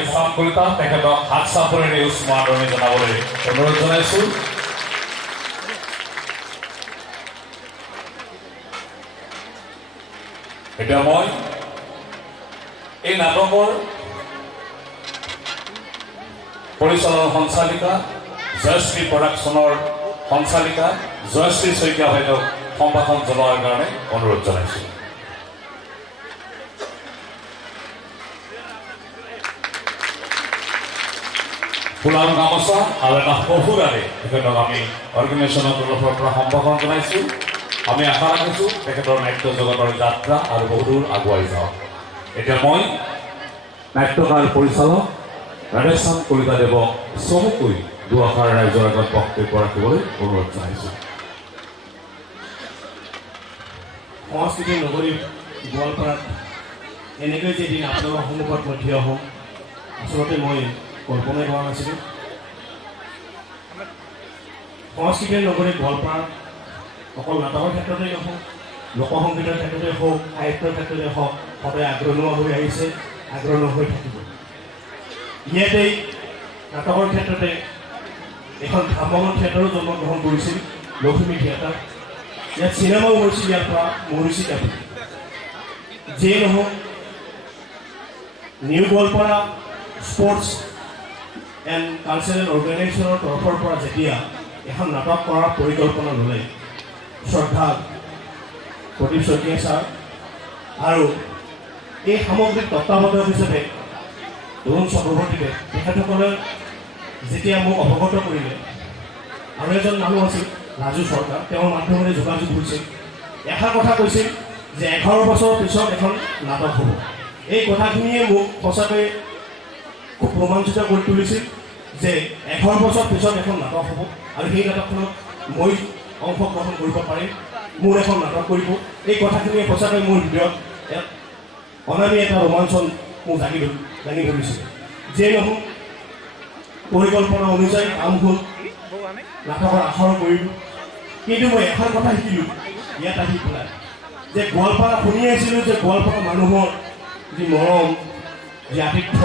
ৰাজস্থান কলিতা তেখেতক হাত চাপৰেৰে উষ্ম আদৰণি জনাবলৈ অনুৰোধ জনাইছোঁ। এতিয়া মই এই নাটকৰ পৰিচালনা সঞ্চালিকা জয়শ্ৰী প্ৰডাকশ্যনৰ সঞ্চালিকা জয়শ্ৰী শইকীয়া বাইদেউক সম্ভাষণ জনোৱাৰ কাৰণে অনুৰোধ জনাইছোঁ। ফুলাম গামোচা আৰু এটা সফুৰাৰে তেখেতক আমি অৰ্গেনাইজেশ্যনৰ তৰফৰ পৰা সম্ভাষণ জনাইছোঁ। আমি আশা ৰাখিছোঁ তেখেতৰ নাট্য জগতৰ যাত্ৰা আৰু বহুদূৰ আগুৱাই যাওক। এতিয়া মই নাট্যকাৰ পৰিচালক ৰাজস্থান কলিতাদেৱক চমুকৈ দুআষাৰ ৰাইজৰ আগত বক্তব্য ৰাখিবলৈ অনুৰোধ জনাইছোঁ। সংস্কৃতিৰ নগৰী গোৱালপাৰাত এনেকৈ যেদিন আপোনালোকৰ সন্মুখত মই থিয় হওঁ, আচলতে মই কল্পনাই কৰা নাছিলোঁ। সংস্কৃতিৰ নগৰী গোৱালপাৰাত অকল নাটকৰ ক্ষেত্ৰতেই নহওক, লোকসংগীতৰ ক্ষেত্ৰতে হওক, সাহিত্যৰ ক্ষেত্ৰতে হওক, সদায় আগ্ৰহী হৈ আহিছে, আগ্ৰহী হৈ থাকিব। ইয়াতেই নাটকৰ ক্ষেত্ৰতে এখন ভ্ৰাম্যমাণ থিয়েটাৰো জন্মগ্ৰহণ কৰিছিল, লখিমী থিয়েটাৰ। ইয়াত চিনেমাও হৈছিল, ইয়াৰ পৰা মৰিছিল আপুনি। যিয়ে নহওক, new Goalpara sports and cultural অৰ্গেনাইজেশ্যনৰ তৰফৰ পৰা যেতিয়া এখন নাটক কৰাৰ পৰিকল্পনা ল'লে শ্ৰদ্ধা প্ৰদীপ শইকীয়া ছাৰ আৰু এই সামগ্ৰিক তত্ত্বাৱধায়ক হিচাপে তৰুণ চক্ৰৱৰ্তীকে তেখেতসকলে যেতিয়া মোক অৱগত কৰিলে, আৰু এজন মানুহ আছিল ৰাজু চৰকাৰ, তেওঁৰ মাধ্যমেৰে যোগাযোগ হৈছিল। এষাৰ কথা কৈছিল যে 11 বছৰৰ পিছত এখন নাটক হ'ব। এই কথাখিনিয়ে মোক সঁচাকৈ খুব ৰোমাঞ্চিত কৰি তুলিছিল যে 11 বছৰ পিছত এখন নাটক হ'ব আৰু সেই নাটকখনত মই অংশগ্ৰহণ কৰিব পাৰিম, মোৰ এখন নাটক কৰিব। এই কথাখিনিয়ে সঁচাকৈ মোৰ হৃদয়ত অনামী এটা ৰোমাঞ্চন মোক জাগি ধৰিছিল। যিয়ে নহওক, পৰিকল্পনা অনুযায়ী কাম হ'ল, নাটকৰ আখৰ কৰিলোঁ। কিন্তু মই এখন কথা শিকিলোঁ ইয়াত আহি পেলাই, যে গোৱালপাৰা শুনি আহিছিলোঁ যে গোৱালপাৰা মানুহৰ যি মৰম, যি আতিথ্য,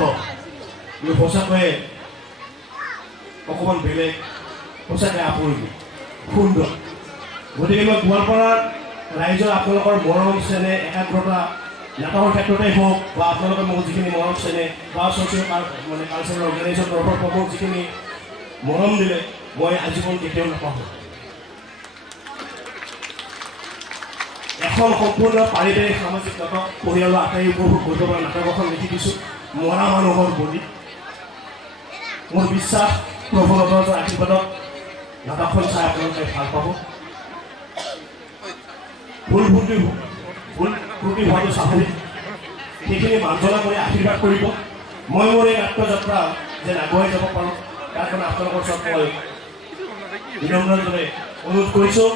সঁচাকৈয়ে অকণমান বেলেগ, সঁচাকৈ আপুৰুগীয়া, সুন্দৰ। গতিকে মই গোৱালপাৰাৰ ৰাইজৰ আপোনালোকৰ মৰম, চেনেহ, একাগ্ৰতা নাটকৰ ক্ষেত্ৰতে হওক বা আপোনালোকে মোক যিখিনি মৰম চেনেহ বা কালচাৰেল অৰ্গেনাইজেশ্যন তৰফৰ পৰা মোক যিখিনি মৰম দিলে, মই আজীৱন কেতিয়াও নাপাহৰোঁ। এখন সম্পূৰ্ণ পাৰিবাৰিক সামাজিক নাটক, পৰিয়ালৰ আটাই উপভোগ কৰিব পৰা নাটক এখন লিখি দিছোঁ, মৰা মানুহৰ বলি। মোৰ বিশ্বাস প্ৰভুতৰ আশীৰ্বাদত নাটকখন চাই আপোনালোকে ভাল পাব। ভুল ত্ৰুটি হোৱাটো স্বাভাৱিক, সেইখিনি মাৰ্জনা কৰি আশীৰ্বাদ কৰিব। মই মোৰ এই নাট্যযাত্ৰা যেন আগুৱাই যাব পাৰোঁ, তাৰ কাৰণে আপোনালোকৰ ওচৰত মই বিনম্ৰভাৱে অনুৰোধ কৰিছোঁ,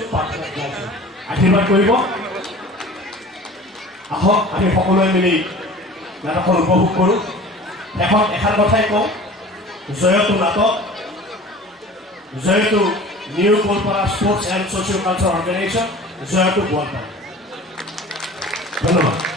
আশীৰ্বাদ কৰিব। আহক আমি সকলোৱে মিলি নাটকখন উপভোগ কৰোঁ। শেষত এষাৰ কথাই কওঁ, জয়তু নাটক, জয়তু new Goalpara sports and social culture organization, জয়তু গোৱালপাৰা। ধন্যবাদ।